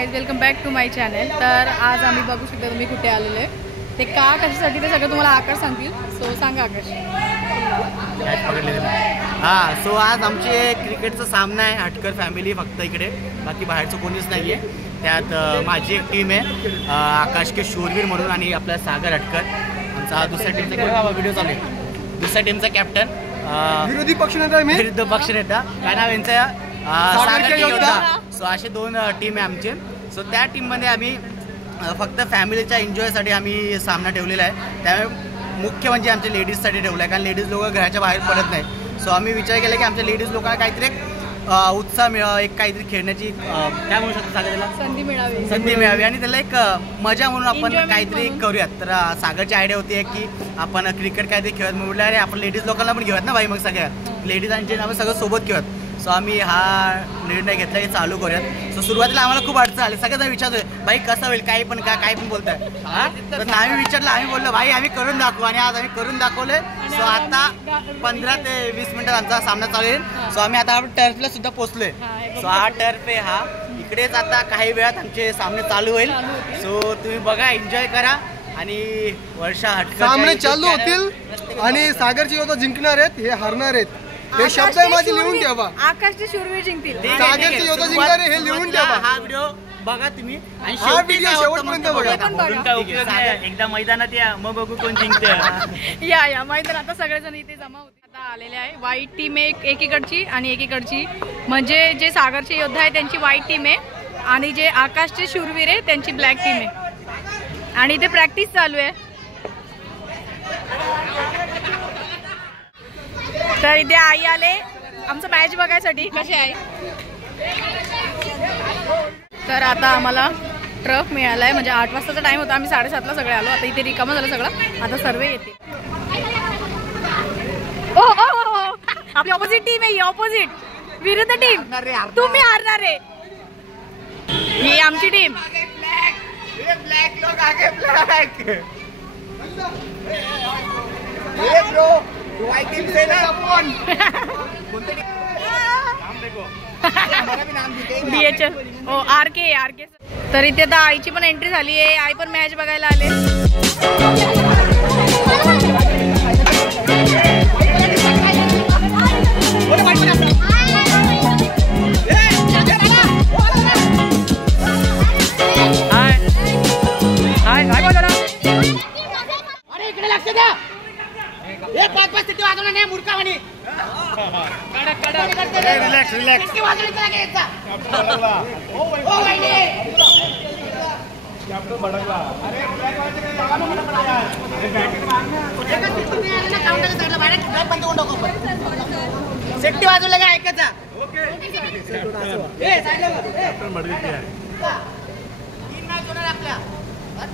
Guys, welcome back to my channel. तर आज आम्ही बघू शकता तुम्ही कुठे आलेलो आहे, ते का कशासाठी ते सगळं तुम्हाला आकाश सांगतील. सो सांगा आकाश. हां, सो आज आमचे क्रिकेटचा सामना आहे. हटकर फॅमिली फक्त इकडे, बाकी बाहेरचं कोणीच नाही आहे. त्यात माझी एक टीम आहे, आकाश के शूरवीर म्हणून, आणि आपला सागर हटकर. आमचा हा दुसऱ्या टीमचा व्हिडिओ चालू आहे. दुसऱ्या टीमचा कॅप्टन, विरोधी पक्षनेता काय नाव यांचं, सागर योद्धा. सो असे दोन टीम आहे आमचे. सो त्या टीममध्ये आम्ही फक्त फॅमिलीच्या एन्जॉयसाठी आम्ही सामना ठेवलेला आहे. त्यामुळे मुख्य म्हणजे आमच्या लेडीजसाठी ठेवला आहे, कारण लेडीज लोक घराच्या बाहेर पडत नाही. सो आम्ही विचार केला की आमच्या लेडीज लोकांना काहीतरी एक उत्साह मिळावा, एक काहीतरी खेळण्याची काय म्हणू शकतो सागरला संधी मिळावी, आणि त्याला एक मजा म्हणून आपण काहीतरी करूयात. तर सागरची आयडिया होती की आपण क्रिकेट काहीतरी खेळत म्हटलं, अरे आपण लेडीज लोकांना पण घेऊयात ना बाई, मग सगळ्या लेडीज आणि जेंट्स आपण सगळं सोबत घेऊयात. सो आम्ही हा निर्णय घेतला की चालू करूयात. सो सुरुवातीला आम्हाला खूप अडचण आली. सगळ्यात विचारतोय भाई कसं होईल, काही पण बोलताय. तर आम्ही विचारलं, आम्ही बोललो भाई आम्ही करून दाखवू, आणि आज आम्ही करून दाखवले. सो आता 15 ते 20 मिनिटात आमचा सामना चालू येईल. सो आम्ही आता टर्फला सुद्धा पोहोचलोय. सो हा टर्फ आहे, हा इकडेच आता काही वेळात आमचे सामने चालू होईल. सो तुम्ही बघा, एन्जॉय करा, आणि वर्षा हटकर सामने चालू होतील आणि सागरची योद्धा जिंकणार आहेत, हे हारणार आहेत. हे शब्द माझे लिहून ठेवा. आकाशचे शूरवीर जिंकतील, सागरची योद्धा जिंकणार आहे, हे लिहून ठेवा. हा व्हिडिओ बघा तुम्ही, आणि हा व्हिडिओ शेवटपर्यंत बघा. एकदा मैदानात या, मग बघू कोण जिंकते. या मैदानात आता सगळेजण इथे जमा होते. आता आलेले आहे व्हाईट टीम आहे एकीकडची आणि एकीकडची, म्हणजे जे सागरचे योद्धा आहे त्यांची व्हाईट टीम आहे, आणि जे आकाशचे शूरवीर आहे त्यांची ब्लॅक टीम आहे. आणि इथे प्रॅक्टिस चालू आहे. तर इथे आई आले आमचं मॅच बघायसाठी कसे आहे. तर आता आम्हाला ट्रफ मिळालाय, म्हणजे 8 वाजताचा टाइम होता, आम्ही 7:30ला सगळे आलो. आता इथे रिकामं झालं सगळं, आता सर्वे येते. ओ आपली ऑपोजिट टीम आहे, ऑपोजिट विरुद्ध टीम, तुम्ही हारणार आहे. ही आमची टीम. ब्लॅक लोग आगे, ब्लॅक DHL RK. तर इथे आता आईची पण एंट्री झाली आहे, आई पण मॅच बघायला आले. इकडे लक्ष द्या. 5-5 सिटी वाजवणार नाही मूर्खावानी. रिलॅक्स सिटी वाजवली चला घ्यायचा. ओ वहिनी कॅप्टन भडकला. अरे ब्लॅक वाजले काय जागा नको पडा यार. अरे बॅटिंग सिटी आले ना काउंटर साइडला बाहेर बॅट बंद करून टाकू. सिटी वाजवलं काय ऐकायचा. ओके ए साइडला कॅप्टन भडकली आहे. 3 मॅच होणार आपल्या.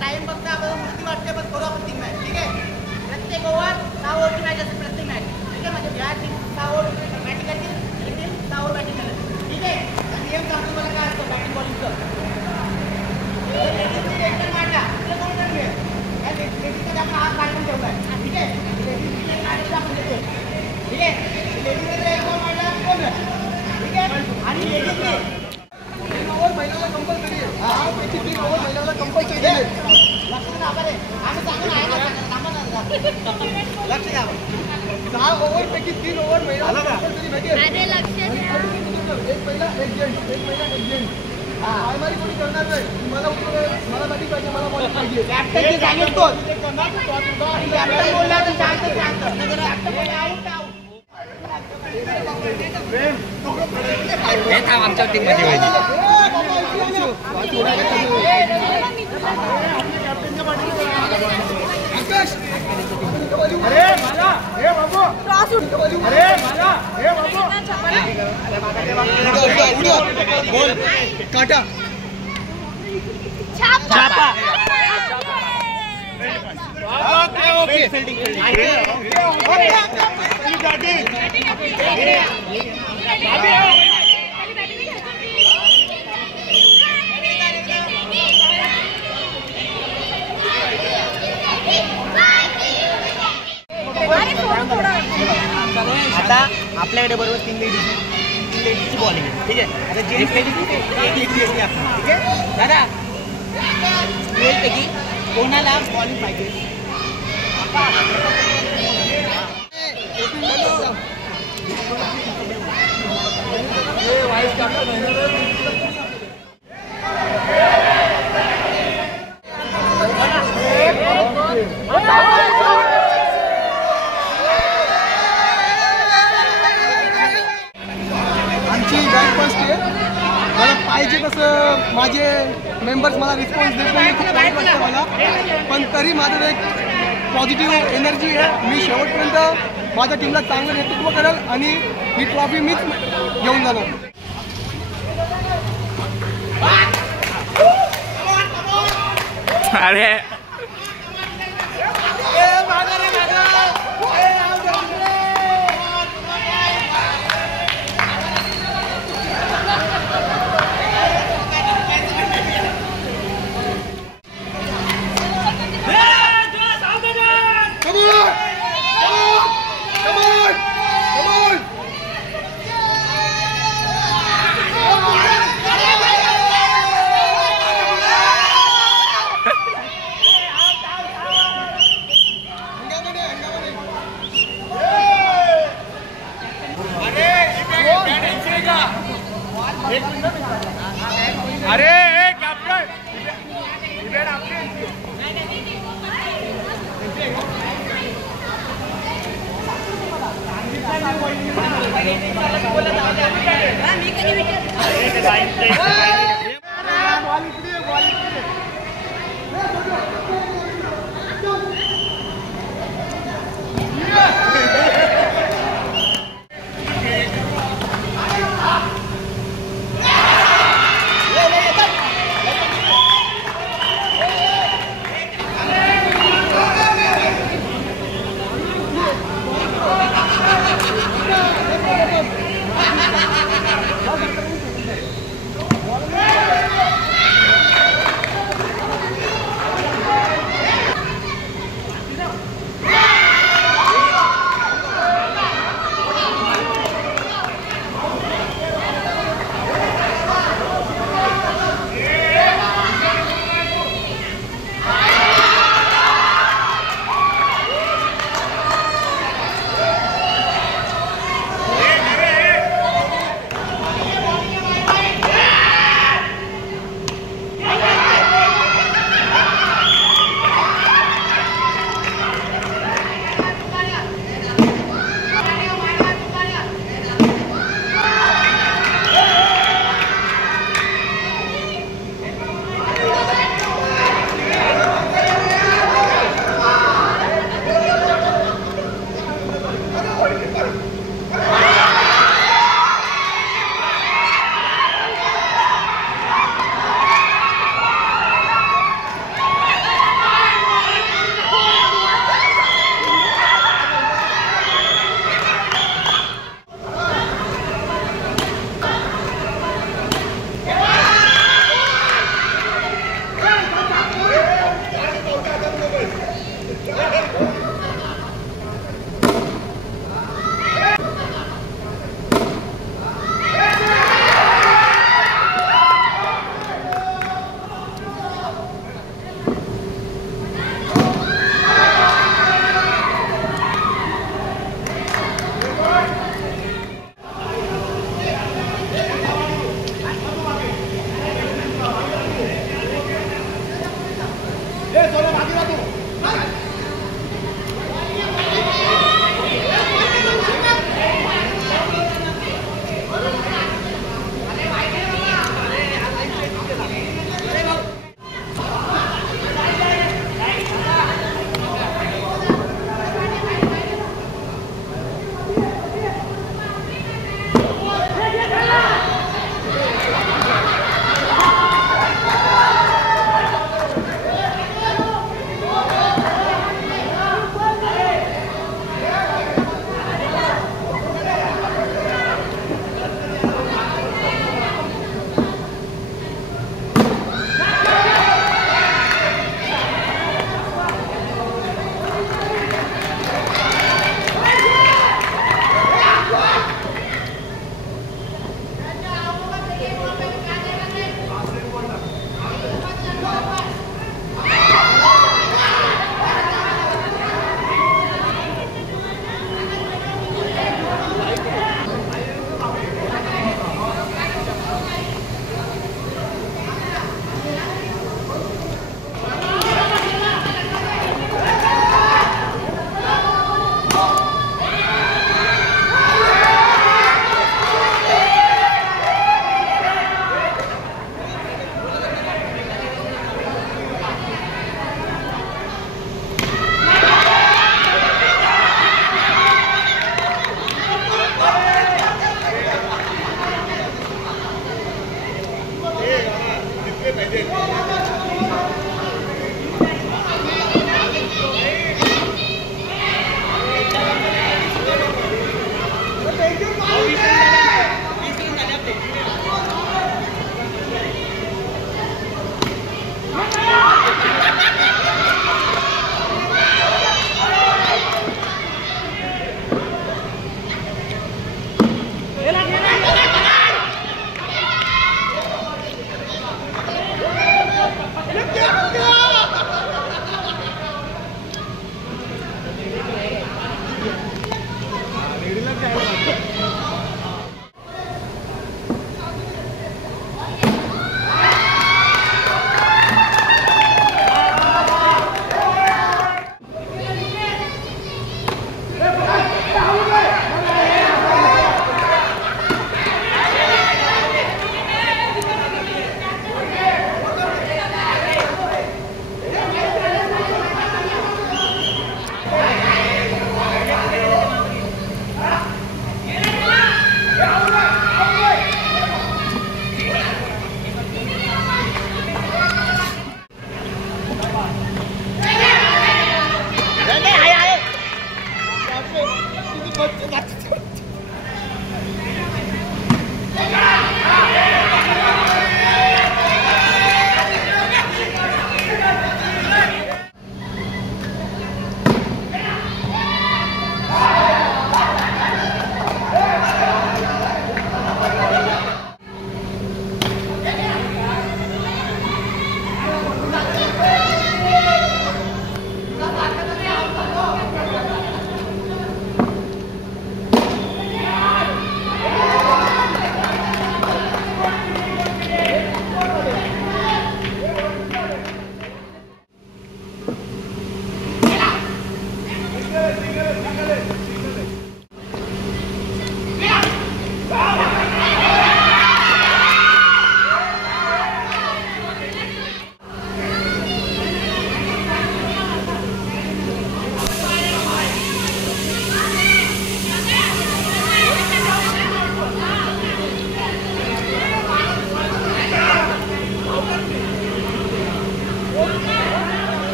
टाइम बघता आपण मुक्ती वाटते, पण करू आपण 3 मॅच. ठीक आहे. प्रत्येक ओव्हर 6 ओव्हरची मॅच असते, प्रत्येक मॅच. ठीक आहे, म्हणजे या टीम 6 ओव्हर बॅटिंग करतील, ही टीम 6 ओव्हर बॅटिंग करेल. ठीक आहे. आणि नियम सांगतो मला काय असतं बॅटिंग बॉलिंगचं. लेडीजने एक रन मारला तर 2 रन मिळेल. या लेडीजने आपण हात काढून ठेवला आहे. ठीक आहे. लेडीजने एक काढून आपण देतो. ठीक आहे. लेडीजने जर 1 बॉल मारला 2 रन. ठीक आहे. आणि लेडीजने 3 ओव्हर महिन्याला कंपल्सरी आहे. हा पैकी 3 ओव्हर महिन्याला कंपल्सरी आहे. लक्ष द्या बरे. आम्ही सांगू ना, लक्ष द्या. 6 ओव्हर पैकी 3 ओव्हर महिन्याला कंपल्सरी भेटेल. अरे लक्ष द्या. एक महिला एक जेंट्स. प्रायमरी कोणी करणार नाही. मला मला बॅटिंग पाहिजे, मला बॉलिंग पाहिजे. कॅप्टनची सांगितलं आणि कॅप्टन बोलला तर शांत हे थांब, आमच्या टीममध्ये पाहिजे. अरे मला हे बाबू, अरे मला हे बाबू, बोल काटा छापा. ओके फील्डिंग आता आपल्याकडे बरोबर 3 लेडीज लेडीजची बॉलिंग आहे. ठीक आहे, आता जेंट्स लेडीज एक घेतली आपण. ठीक आहे दादा, पैकी कोणाला बॉलिंग पाहिजे? आमची बँक फर्स्ट आहे. मला पाहिजे तसं माझे मेंबर्स मला रिस्पॉन्स देत नाही, खूप वाईट वाटतं मला. पण तरी माझं एक पॉझिटिव्ह एनर्जी आहे. मी शेवटपर्यंत माझ्या टीमला चांगलं नेतृत्व करेल आणि ही ट्रॉफी मीच घेऊन जाणार. अरे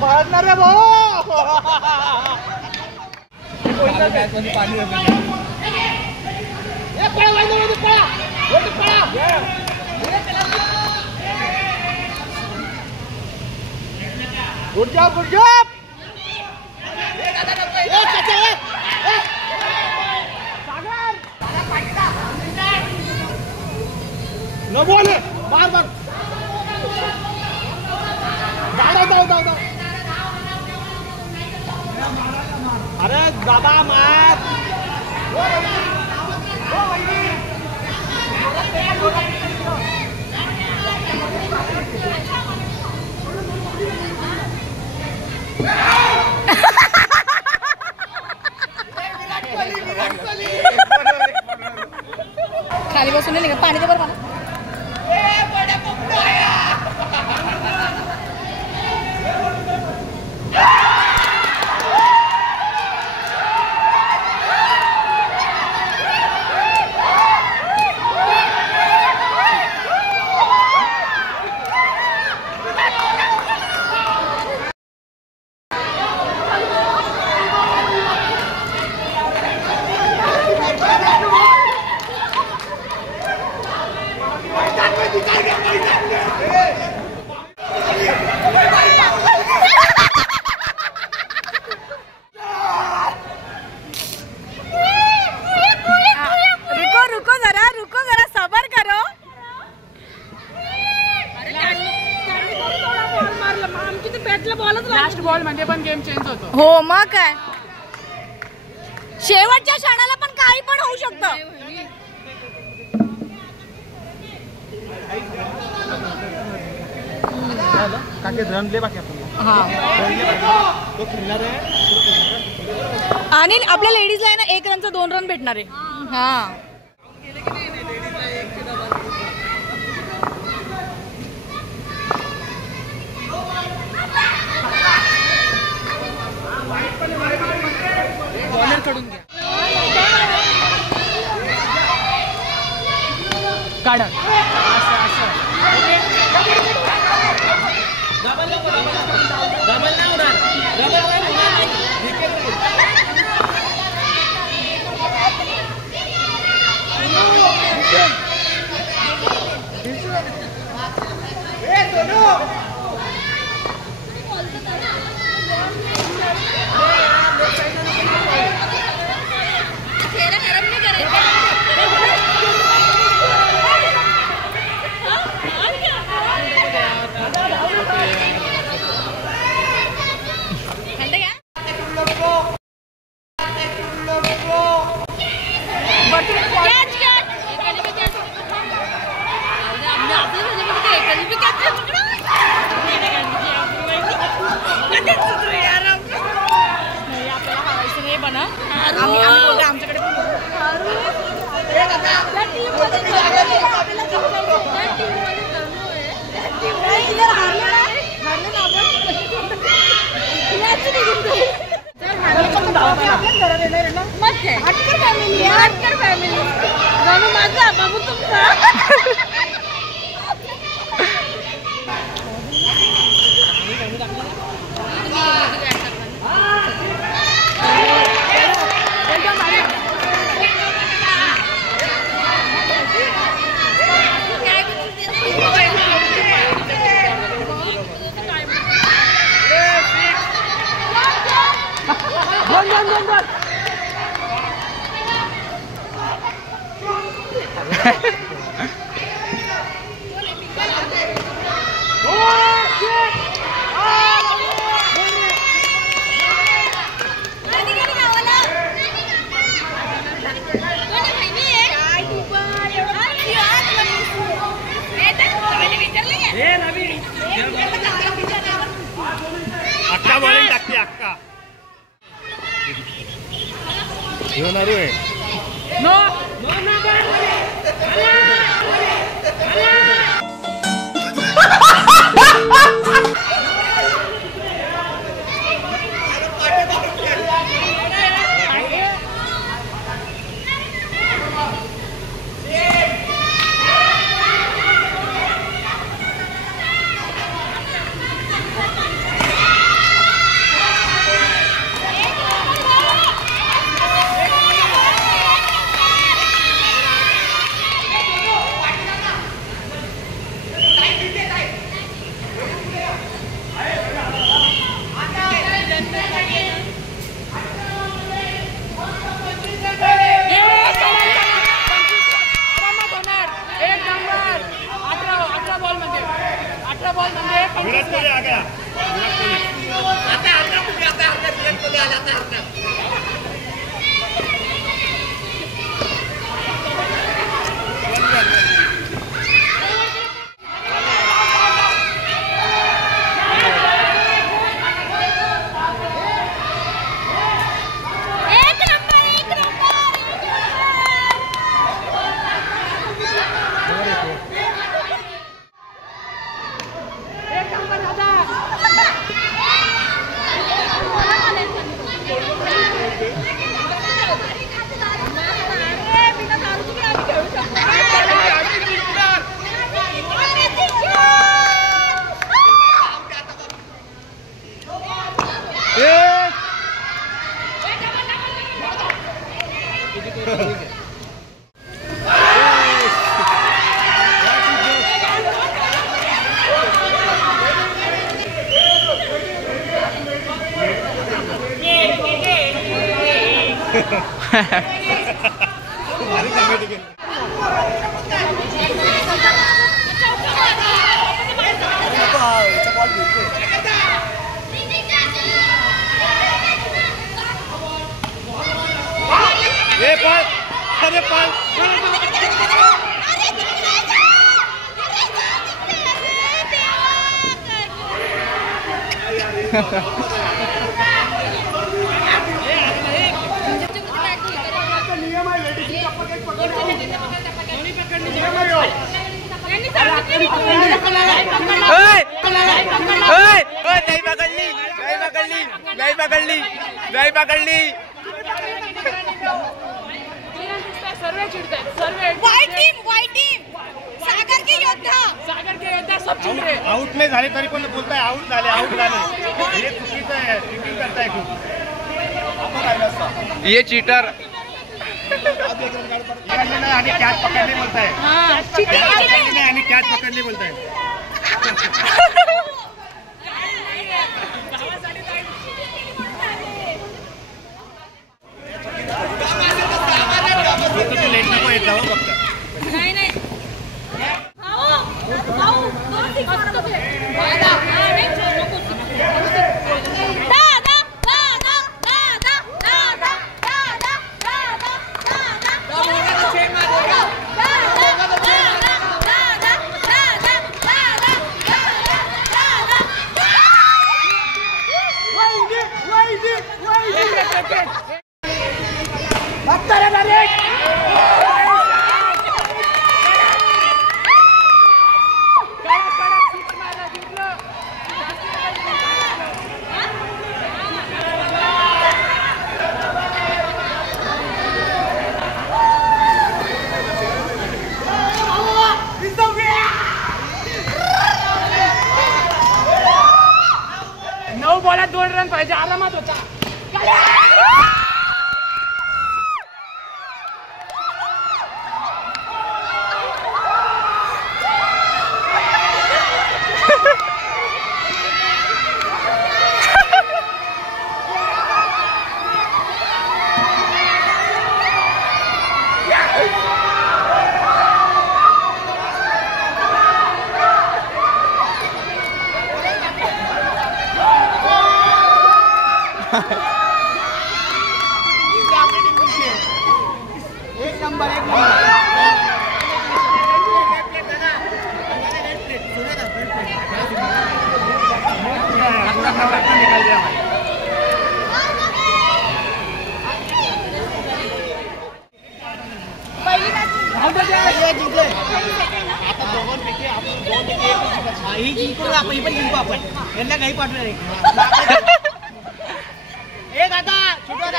पळणार रे भाऊ. Good job, good job. न बोल, मार मार. जाऊ. अरे दादा मार. खाली बसून नाही का पाणी दे बरं मला. रुको जरा सबर करो. लास्ट बॉल मध्ये पण गेम चेंज होतो. हो मग काय, शेवटच्या क्षणाला पण काही पण होऊ शकतं. आणि आपल्या लेडीजला आहे ना 1 रनचा 2 रन भेटणार आहे. हा बॉलर कडून घ्या. काढा. आमच्याकडे माझा बाबू तुमचा अक्का बॉलिंग टाकते अक्का नो बॉल म्हणजे 25 नाही पकडली सर्वे चिढ़ते सर्वे वाइट टीम सागर के योद्धा सब चिढ़ रहे आउट नाही झाले तरी पण बोलताय आउट झाले हे चुकीचं आहे चीटिंग करताय खूप ये चीटर आणि कॅच पकडले बोलताय आणि कॅच पकडले बोलताय लेट नको येत जाऊ फक्त नहीं नहीं बॉलात 2 रन पाहिजे आरामात होता ही जिंकू आपण ही पण जिंकू आपण यांना काही पाठवणार एक आता छोटा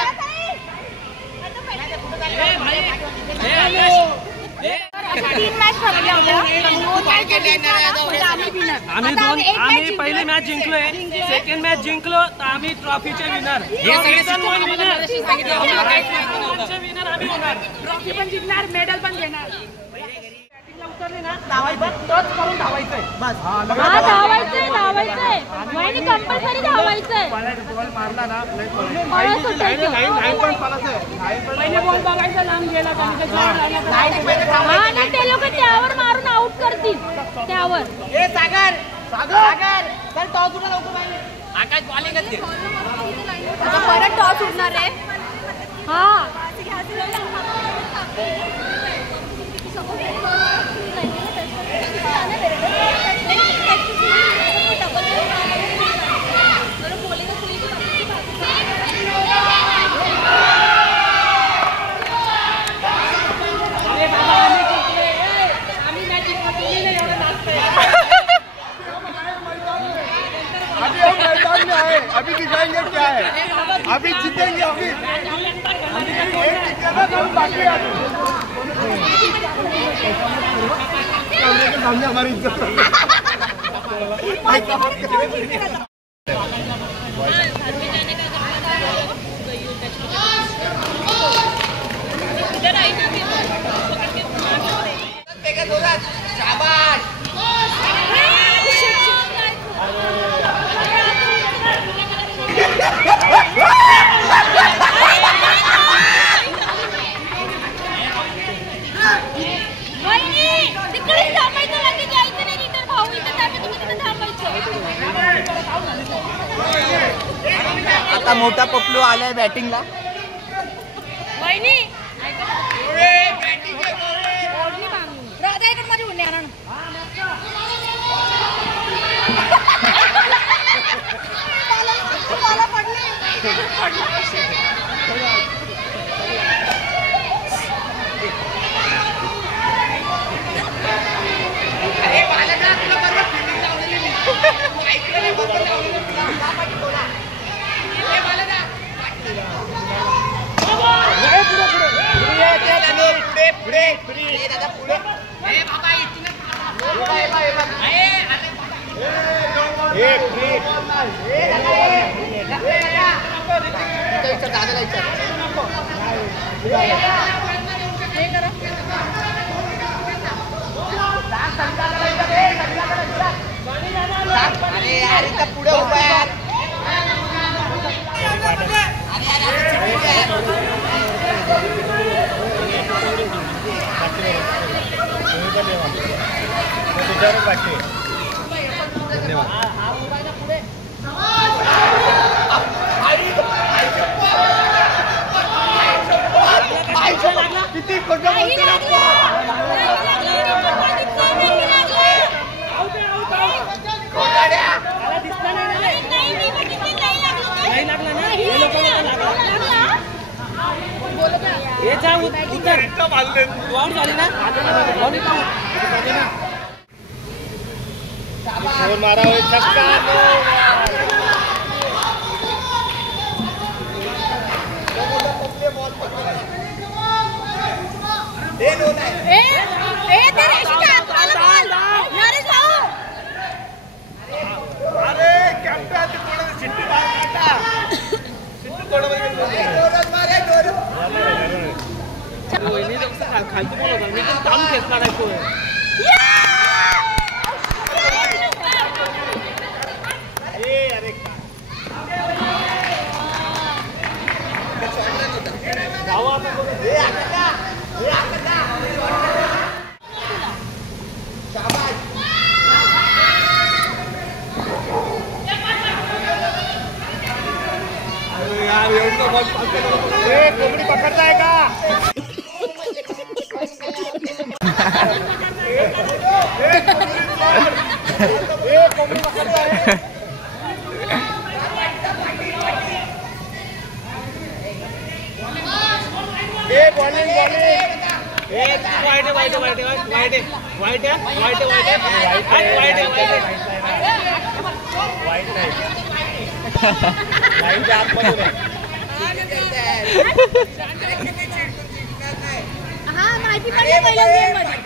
तीन मॅच झालेल्या होत्या आम्ही पहिली मॅच जिंकलोय सेकंड मॅच जिंकलो तर आम्ही ट्रॉफीचे विनर विनर आम्ही होणार ट्रॉफी पण जिंकणार मेडल पण घेणार उतरले ना धावायचं तोच करून धावायचंय बस धावायचंय वहिनी कंपल्सरी धावायचंय मारला ना पहिले बॉल बघायचा लांब गेला आणि ते लोक त्यावर मारून आउट करतील त्यावर सागर आता परत टॉस उडणार आहे. हा अभी दिखाएंगे क्या है, अभी जीतेंगे, अभी एक जीतेगा तो बाकी कैमरे के सामने हमारी इज्जत आता मोठा पप्लू आलाय बॅटिंगला. पुढे उभा किती खोटं मारा हुआ छक्का. अरे कॅप्टन चिट्टी खालती बोलत मी पण काम घेतणार आहे. कोंबडी पकडताय का? कोंबडी पकडताय. बॉलिंग माहिती पडली पहिल्या गेम मध्ये.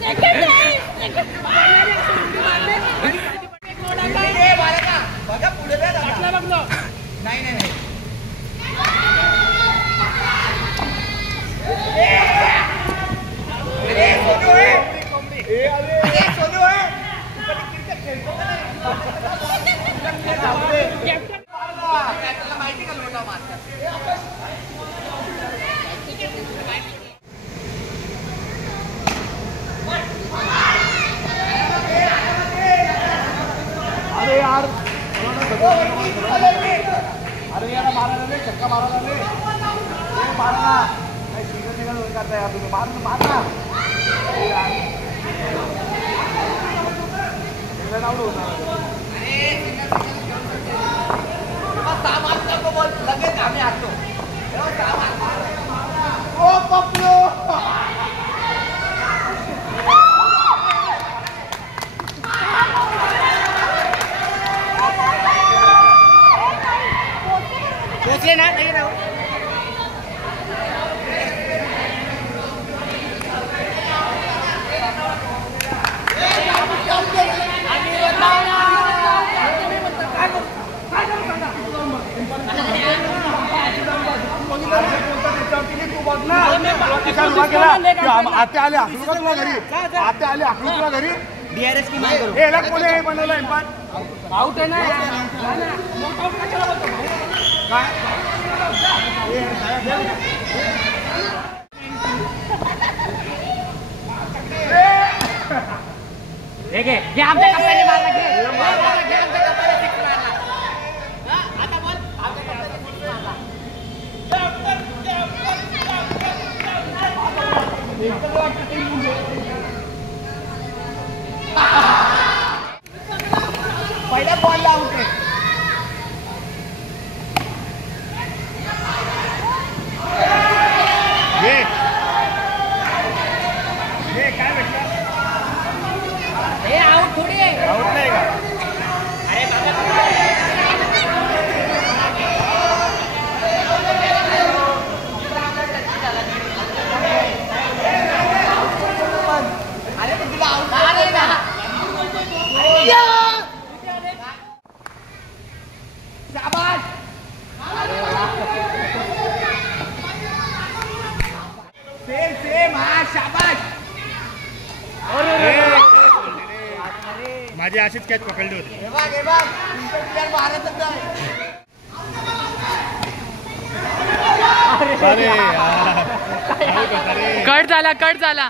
Second time. अरे यार मारा छक्का मारा मारना नहीं करता है तुम्हें मारना लगेच आम्ही आणतो ओ पप्पू पोचले ना नाही राहू आते आले आखलू का तुला घरी आते आले आखलू तुला घरी DRS की माग करू याला कोणी हे बनवलं एम्पायर आउट आहे ना घे आमच्या कप्प्याने मारला घे आमच्या कप्प्याने सिक्स मारला आता बोल आमच्या कप्प्याने सिक्स मारला पहिल्या बॉलला आउट आहे काय भेटलं हे आउट थोडी आहे आउट नाही का अरे माझी अशीच कॅच पकडली होती कट झाला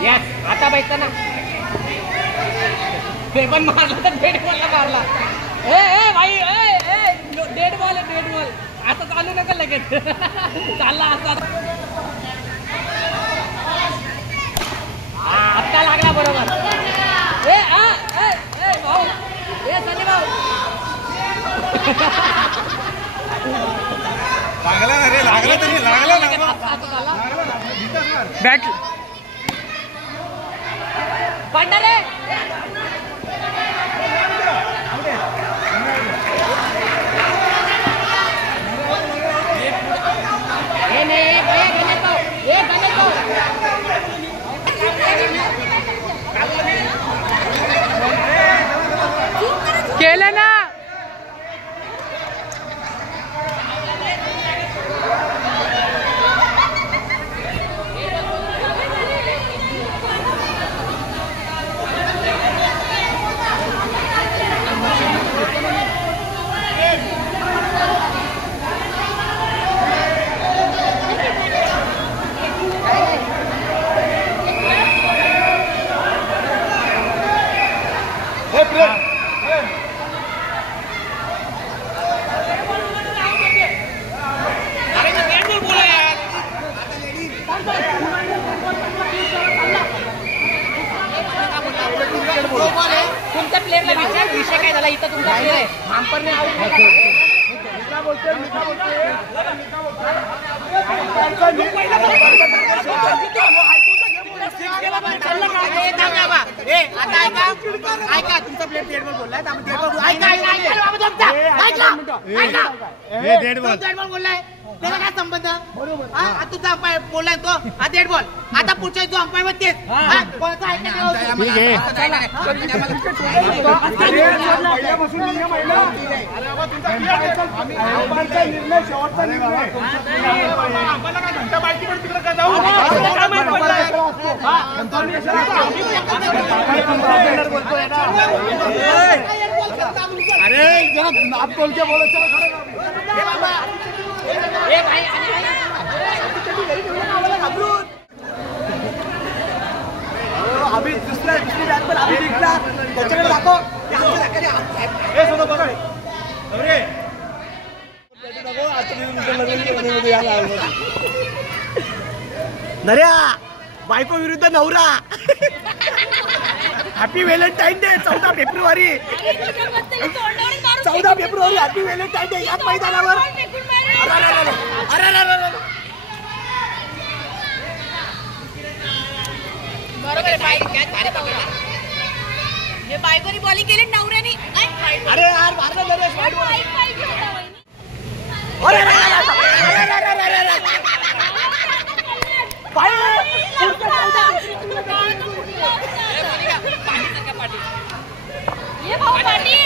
यस आता बैठता ना ते पण मारला तर डेड बॉलला मारला ए भाई डेड बॉल आता चालू नका लगेच चालला असा आता लागला बरोबर भाऊ सनी भाऊ लागला ना रे लागला तरी लागला बॅट पडणार रे केलं ना तुमच्या प्लेअरला विचार विषय काय झाला इथं तुमचा प्लेअर आहे मांपरने ऐका तुमचा प्लेअर डेड बॉल बोललाय डेड बॉल बोललाय त्याला काय संबंध तुझा अंपायर बोललाय तो हा डेड बॉल आता पुढच्या जो अंपायर मध्ये तेच निर्णय शेवटचा निर्णय अरे जरा आप बोल के बोलो चलो अभी दुसरी बॅट पण अभी जिंकला त्याच्याकडे दाखव नर्या बायको विरुद्ध नवरा happy Valentine day 14 February happy Valentine day याच मैदानावर हे बायकोनी बॉलिंग केली नवऱ्यानी अरे यार मारलं नरेश ये भाऊ पाटी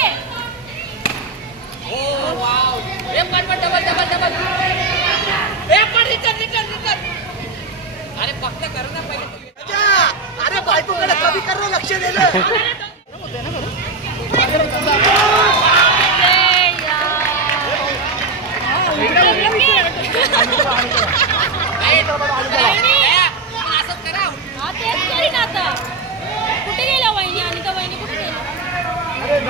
अरे बायकोकडे कमी करणं लक्ष दिलं कुठे गेला वहिनी आणि त्या वहिनी कुठे गेला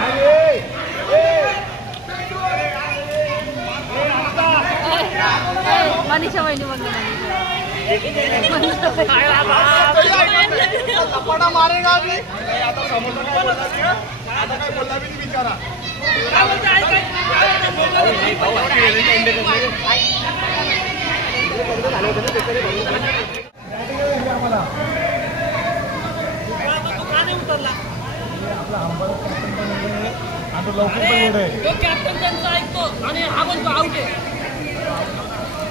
मनीषा वहिनी थप्पडा मारेगा अभी आता समोर आता काय बोलला बी बिचारा तो कॅप्टन त्यांचा ऐकतो आणि हा म्हणतो आउट आहे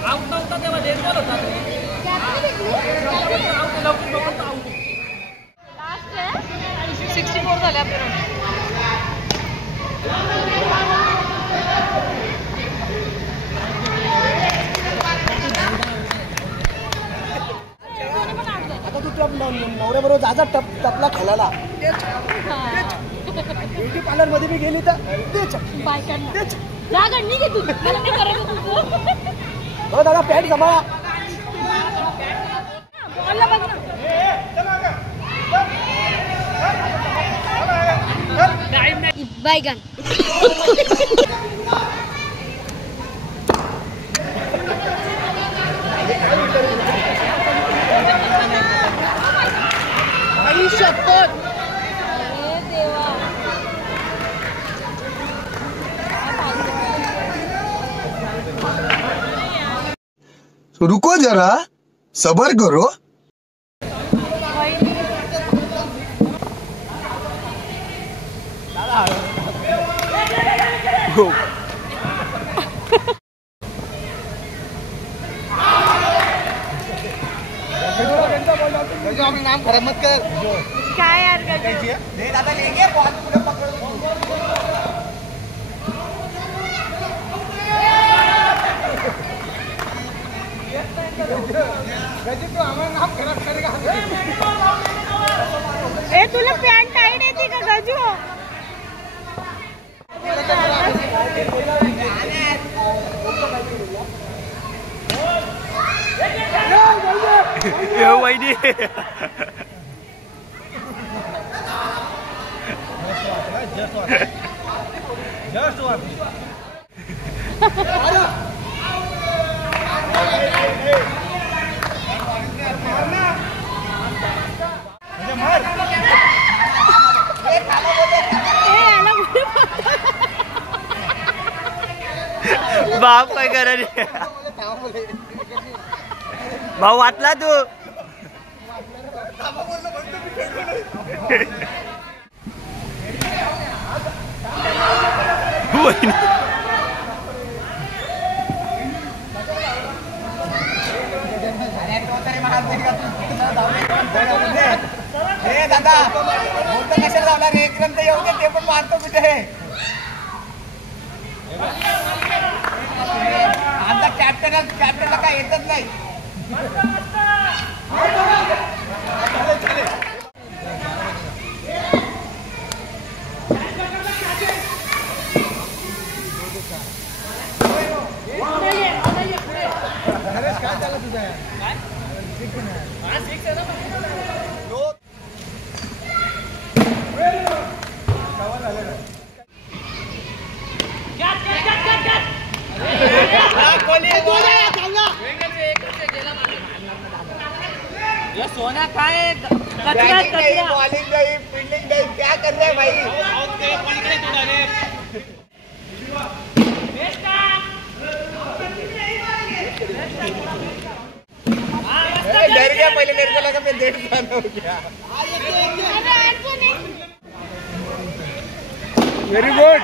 आउट नव्हता तेव्हा रेड बॉल होता आउट 64 झाले आपले रन. आता तू नवऱ्याबरोबर जाजा टपला खेळायला ब्युटी पार्लर मध्ये बी गेली तर हो दादा पॅन्ट सांभाळा बैगन रुको जरा सबर करो नाम खराब मत कर काय यार दादा लेंगे बहुत पूरा पकड़ ए तुला पॅन्ट टाईट येते का गजू वहिनी बाप काय करा रे भाऊ वाचला तू दादा बोलतो कशाला लावला रे एक रन तर येऊ दे ते पण मारतो कुठे आमचा कॅप्टनला काय येतच नाही सोना काय कचरा बॉलिंग नहीं फील्डिंग नहीं क्या कर रहे हैं भाई डर गया पहले मेरे को लगा मैं डेढ़ साल हो गया वेरी गुड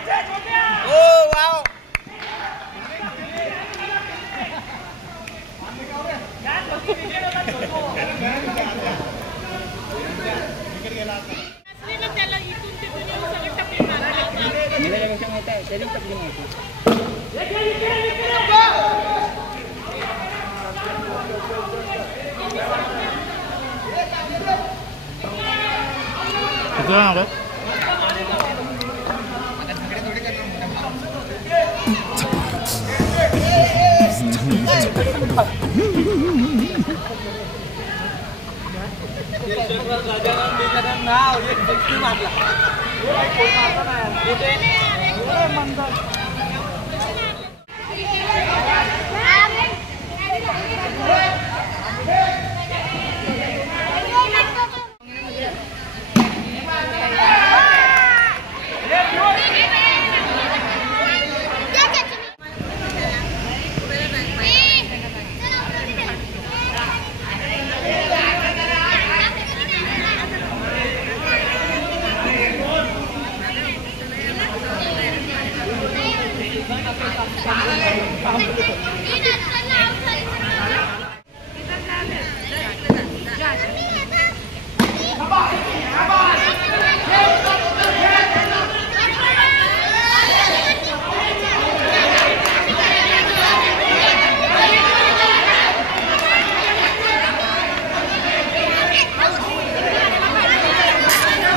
ओह वाओ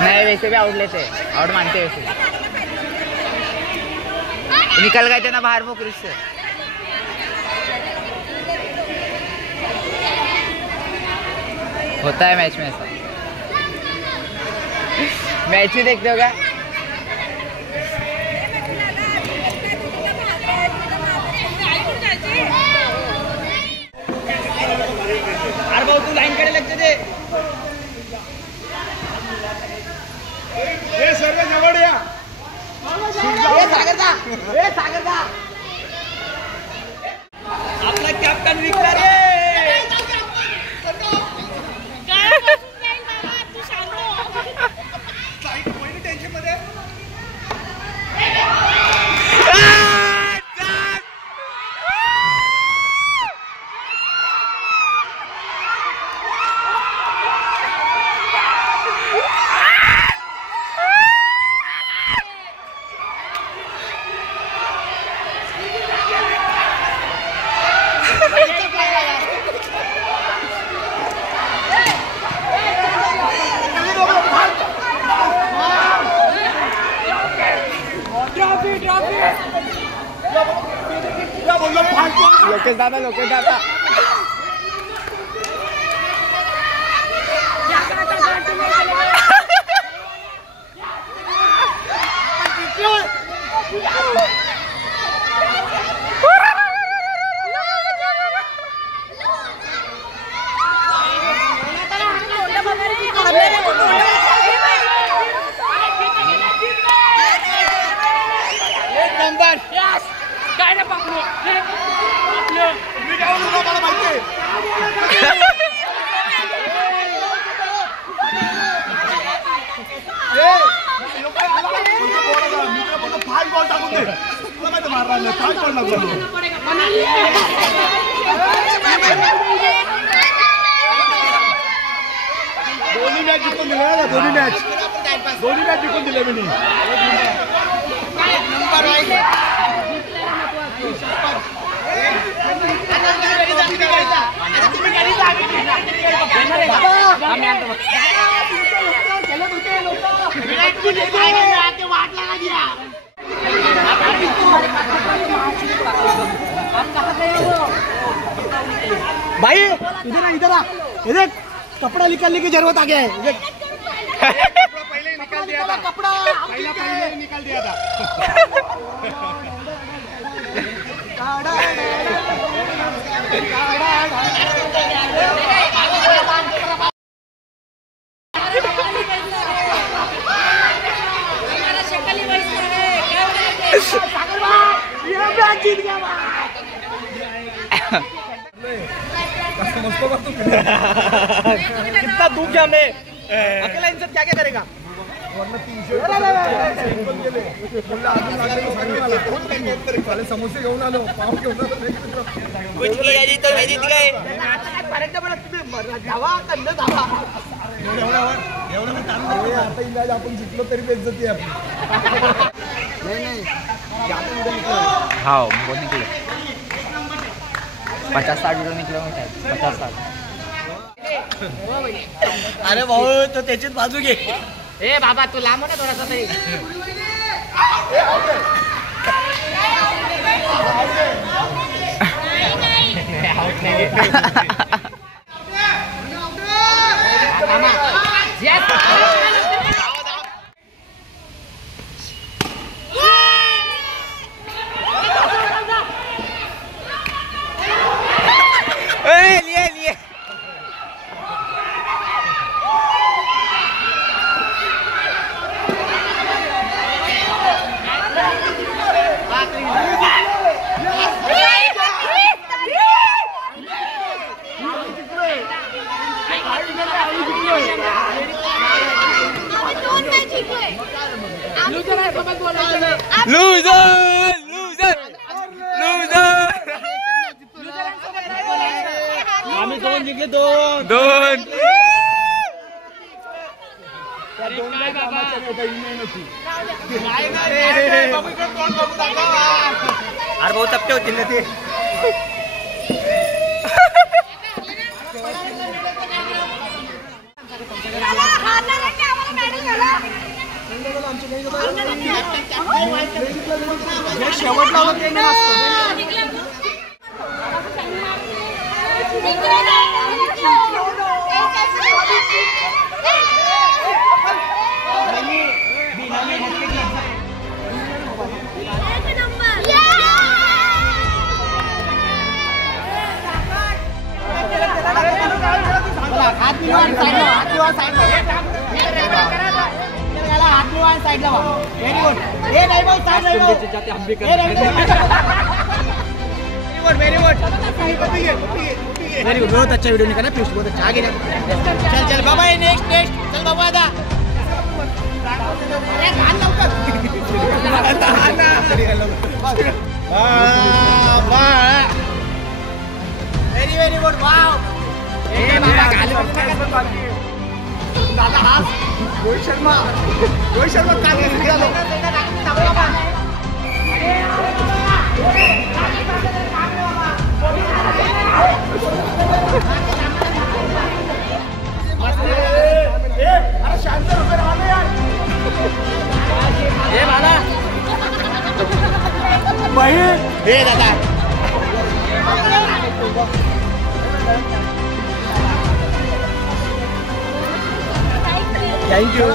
नहीं वैसे भी आउट लेते आउट मानते वैसे निकल गए थे ना बाहर वो क्रिश से होता है मैच में ऐसा मैच ही देखते हो क्या अरे भाऊ तू लाईन कडे लक्ष दे ये सर्व जवळ या सागरदा आपला कॅप्टन विकला रे लोकेश दादा काय रे पापलो दोन्ही मॅच जिंकून दिले ना दोन्ही मॅच जिंकून दिले मी भाई इधर आ इधर कपड़ा निकालने की जरूरत आ गया है पहले निकाल दिया था कपड़ा पहले निकाल दिया था कितना दुख है हमें अकेला इंसान क्या क्या करेगा समोसे घेऊन आलो पाव घेऊन आता आपण जिंकलो तरी बेइज्जती आहे आपली हाँ बहुत निकले 50-60 वीडियो निकले 50-60 अरे भाऊ तो त्याचीच बाजू घे ए बाबा तू लांब ना थोडासा तरी लिए आम्ही दोन जिंकले दोन अरे भाऊ चपटे होतील ना ते शेवटला वेरी गुड बहुत अच्छा वीडियो निकाला पीयूष बहुत अच्छा आगे चल चल बाबा नेक्स्ट चल बाबा आता वेरी वेरी गुड वाव दादा हा रोहित शर्मा का निघालो अरे शांत रुपये राहणे यार ए बाला भाई ए दादा थैंक यू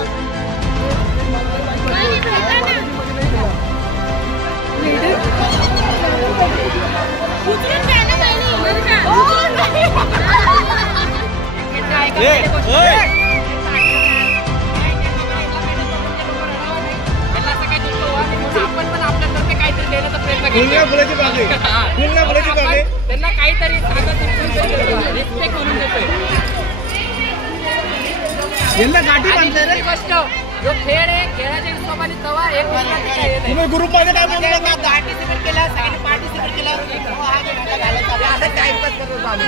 आपण पण आपल्यातर्फे काहीतरी देण्याचा प्रयत्न केला त्यांना काहीतरी रिस्पेक्ट करून देतोय गोष्ट जो खेळ आहे खेळाच्या हिशोबाने तवा एक ग्रुपमध्ये काय बोलू नका पार्टिसिपेट केला सगळ्यांनी पार्टिसिपेट केला असं टाइमपास करत होतो आपण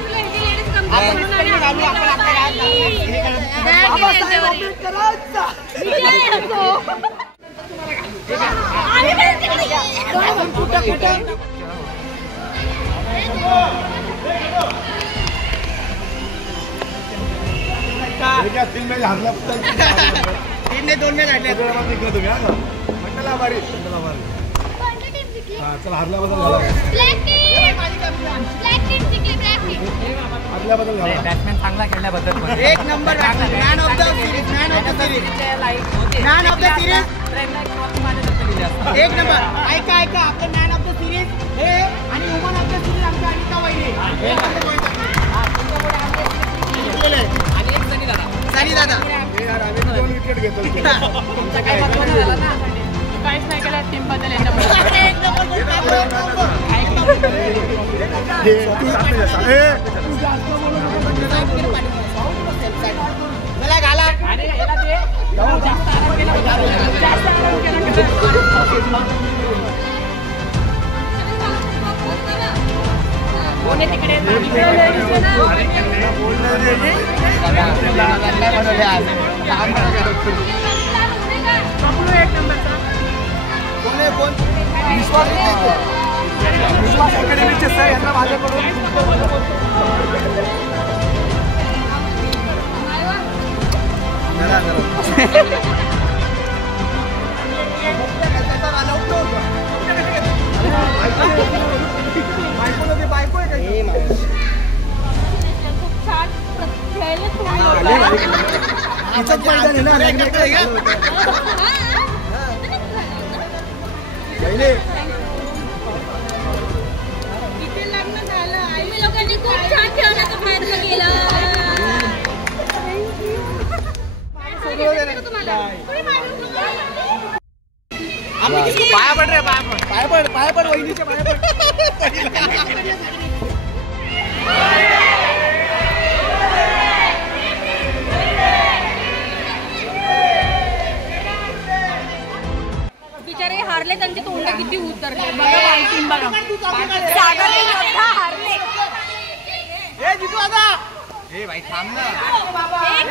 तीन 2 मॅच हारले. चला हरल्याबद्दल झाला. हरल्याबद्दल झाला. बॅट्समॅन चांगला खेळल्याबद्दल एक number man of the series. Man of the series. Man of the series. एक नंबर. ऐका आपलं मॅन ऑफ द सिरीज हे आणि वुमन ऑफ द सिरीज आमच्या अनिता वहिनी. आणि एक सनी दादा. आम्ही 2 विकेट घेतो. तुमचं काय महत्त्वाचं झालं ना काहीच नाही केलं टीम बद्दल मला घाला. तिकडे एक नंबरचा कोण विश्वास अकॅडमीचे सर यांना माझ्याकडून बायको आहे इथे लग्न झालं आम्ही लोकांनी खूप छान ठेवण्याचा प्रयत्न केला. पाया पड वहिनीच्या पाया पड. बिचारे हारले त्यांचे तोंड किती उतरले. बघा वाईटिंग बघा सागर योद्धा हारले. भाई थांब ना.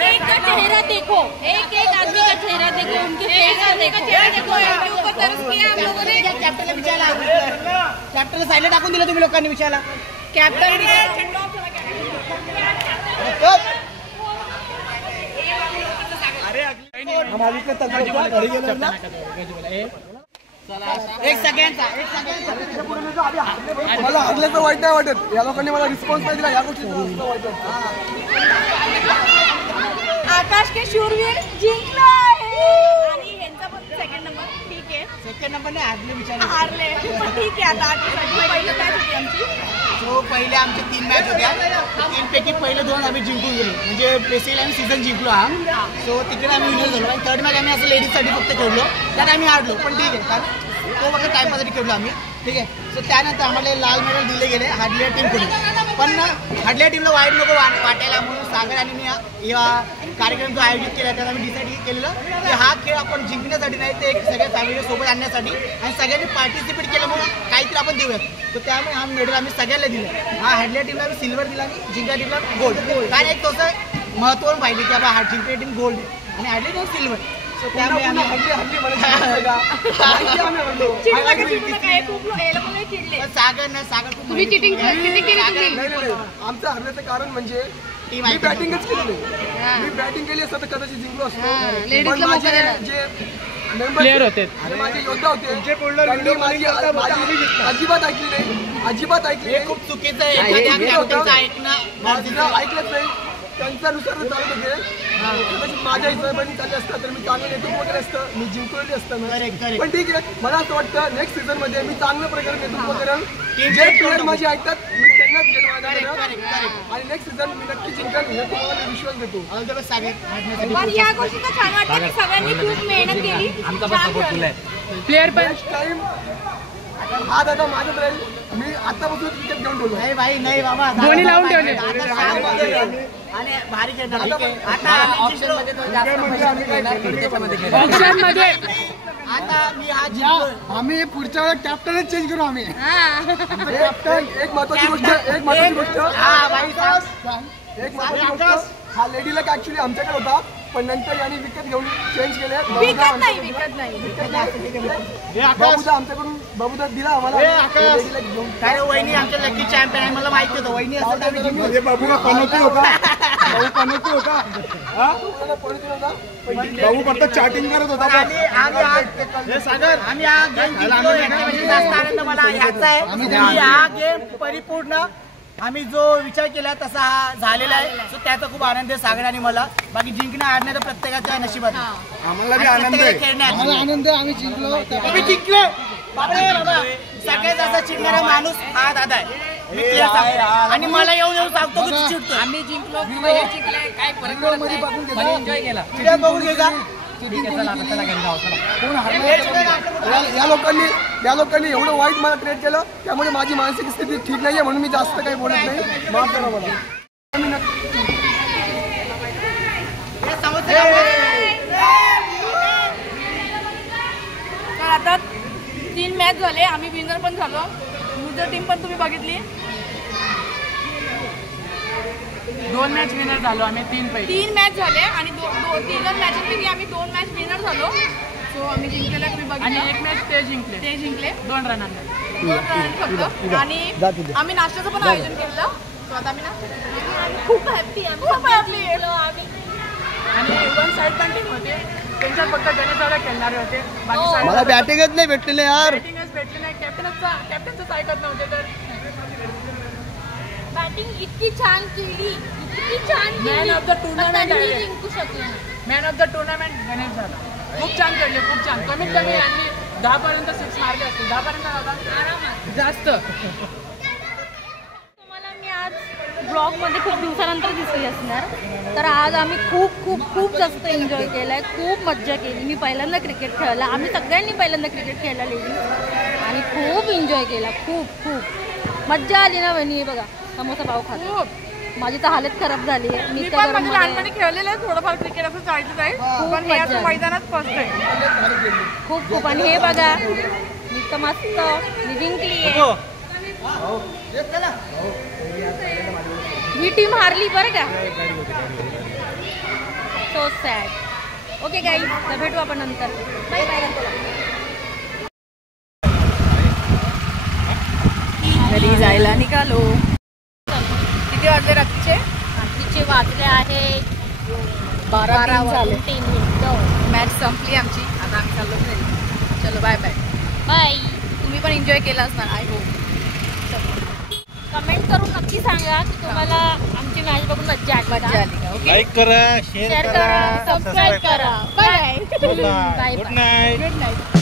एक का चेहरा देखो. एक आदमी का चेहरा देखो. उनके फेस का देखो. उनके ऊपर तरस किया हम लोगों ने. कॅप्टनला विचारला. कॅप्टनला साईडला टाकून दिलं तुम्ही लोकांनी. विचारला कॅप्टन एक सगळ्यांचा. मला हरल्याचं वाईट नाही वाटत. या लोकांनी मला रिस्पॉन्स नाही दिला या गोष्टीचा वाईट वाटतं. आकाश के शूरवीर जिंकला आहे आणि ह्यांचा पण सेकंड नंबर. ठीक आहे सेकंड नंबरने हारले विचारले. हारले पण ठीक आहे. आता पहिली मॅच होती आमची. सो पहिले आमचे 3 मॅच होत्या. 3 पैकी पहिले 2 आम्ही जिंकून गेलो. म्हणजे बेसिकली आम्ही सीझन जिंकलो हा. सो तिकडे आम्ही विनर झालो. आणि 3rd मॅच आम्ही असं लेडीजसाठी फक्त खेळलो. त्यात आम्ही हारलो पण ठीक आहे. कारण तो फक्त टाईमसाठी खेळलो आम्ही. ठीक आहे. सो त्यानंतर आम्हाला लाल मेडल दिले गेले हाडलिया टीमकडून. पण हाडलिया टीमला वाईट नको वाटायला म्हणून सागर आणि मी या कार्यक्रम जो आयोजित केला त्यात आम्ही डिसाईड केलेलं की हा खेळ आपण जिंकण्यासाठी नाही ते एक सगळ्या फॅमिली सोबत आणण्यासाठी आणि सगळ्यांनी पार्टिसिपेट केलं म्हणून काहीतरी आपण देऊयात. तर त्यामुळे हा मेडल आम्ही सगळ्यांना दिलं. हा हाडलिया टीमला आम्ही सिल्वर दिला आणि जिंका टीमला गोल्ड. कारण एक तसं महत्त्व पाहिजे की बाबा जिंका टीम गोल्ड आणि हाडलिया टीम सिल्वर. सो त्यामुळे आम्ही सागर तुम्ही चिटिंग केली. आमचं हरण्याचं कारण म्हणजे मी बॅटिंगच केली नाही. मी बॅटिंग केली असतं तर कदाचित जिंकलो असतो. पण माझे जे मेंबर होते माझे योद्धा होते त्यांनी माझी अजिबात ऐकली नाही. अजिबात ऐकली नाही. खूप चुकीचं आहे. ऐकलंच नाही. त्यांच्यानुसार चालत होते. कदाचित माझ्या हिशोबाने चालले असतात तर मी चांगलं नेतृत्व वगैरे असतं. मी जिंकलेली असतं. पण ठीक आहे. मला असं वाटतं नेक्स्ट सीझन मध्ये मी चांगल्या प्रकारे नेतृत्व करेन. जे प्लेअर माझे ऐकतात मी त्यांनाच घेऊन आणि नेक्स्ट सीझन मी नक्की जिंकेल हे तुम्हाला विश्वास देतो. पण या गोष्टीचं छान वाटतं की सगळ्यांनी खूप मेहनत केली. प्लेअर पण टाइम हा दादा माझ्यात राहील. मी आतापासून क्रिकेट घेऊन ठेवलो. नाही भाई नाही बाबा. दोन्ही लावून ठेवले. आणि भारी खेळणार. आता ऑप्शन मध्ये आता मी हा जिंकलो. आम्ही पुढच्या वेळेस कॅप्टनच चेंज करू. आम्ही कॅप्टन एक महत्वाची गोष्ट हा भाई एक महत्वाची गोष्ट हा लेडीला ऍक्च्युली आमच्याकडे होता पण नंतर यांनी विकत घेऊन चेंज केले. विकत नाही बाबूदा आमच्याकडून बाबूदा दिला आम्हाला. काय वहिनी आमच्या लकी चॅम्पियन आहे, मला माहिती होतं वहिनी असं तर मी म्हणजे बाबू का पनोती होता, बाबू पनोती होता, बाबू फक्त चॅटिंग करत होता. सागर आम्ही हा गेम जिंकलो, याच्यापेक्षा जास्त आनंद मला ह्याचा आहे की हा गेम परिपूर्ण आम्ही जो विचार केला तसा हा झालेला आहे. सो त्याचा खूप आनंद आहे सागर आणि मला. बाकी जिंकणं हारणे तर प्रत्येकाच्या नशिबात आहे. आम्हाला बी आनंद आहे, आम्हाला आनंद आहे, आम्ही जिंकलो. आम्ही जिंकलो. बापरे बाबा, सगळ्यात जास्त चिडणारा माणूस हा दादा आहे. मी clear सांगतो. आणि मला येऊन सांगतो की चिडतो. आम्ही जिंकलो किंवा हे जिंकले काय फरक पडत नाही. एन्जॉय केला. चिड्या बघून घे का? या लोकांनी एवढं वाईट मला ट्रीट केलं, त्यामुळे माझी मानसिक स्थिती ठीक नाहीये, म्हणून मी जास्त काही बोलत नाही. माफ करा मला. तर आता 3 मॅच झाले, आम्ही विनर पण झालो. लुजर टीम पण तुम्ही बघितली. 2 मॅच विनर झालो आम्ही 3 मॅच झाले आणि 3 मॅचेसपैकी आम्ही 2 मॅच विनर झालो. सो आम्ही जिंकलेला तुम्ही बघितलं. आणि 1 मॅच ते जिंकले 2 रनांना. 2 रन फक्त. आणि आम्ही नाश्त्याचं पण आयोजन केलं. सो आता आम्ही खूप हॅपी आणि 1 साईड पण टीम होते, त्यांच्यात फक्त गणेश खेळणारे होते. बाकी मला बॅटिंगच नाही भेटलेले यार. बॅटिंगच भेटली नाही. कॅप्टनच ऐकत नव्हते. तर बॅटिंग इतकी छान केली, मॅन ऑफ द टुर्नामेंट तरीही जिंकू शकले नाही. Man of the tournament Ganesh झाला. खूप छान खेळले, खूप छान. कमीत कमी यांनी 10 पर्यंत 6 मारले असतील. 10 पर्यंत आरामात जास्त. तुम्हाला मी आज ब्लॉगमध्ये खूप दिवसानंतर दिसली असणार. तर आज आम्ही खूप जास्त एन्जॉय केला आहे, खूप मज्जा केली. मी पहिल्यांदा क्रिकेट खेळला, आम्ही सगळ्यांनी पहिल्यांदा क्रिकेट खेळला लेडीज, आणि खूप एन्जॉय केला. खूप मज्जा आली ना वहिनी. बघा समोसा पाव खातो. माझी तर हालत खराब झाली आहे. मी पण म्हणजे लहानपणी खेळलेलं आहे थोडंफार क्रिकेट, असं चालतं जाईल. पण हे असं मैदानात फर्स्ट आहे. खूप आणि हे बघा मी तर मस्त मी जिंकली आहे. ही टीम हारली बरं का. So sad. ओके गाईज, तर भेटू आपण नंतर. Bye bye. घरी जायला निघालो. किती वाजले रात्रीचे? रात्रीचे वाजले आहे 12:03 मिनिटं. मॅच संपली आमची. आता आम्ही चाललो घरी. चलो बाय बाय. बाय. तुम्ही पण एन्जॉय केला असणार आय होप. कमेंट करून नक्की सांगा की तुम्हाला आमची मॅच बघून मज्जा आली का? ओके, लाईक करा, शेअर करा, सबस्क्राईब करा. Bye bye. Good night. Good night.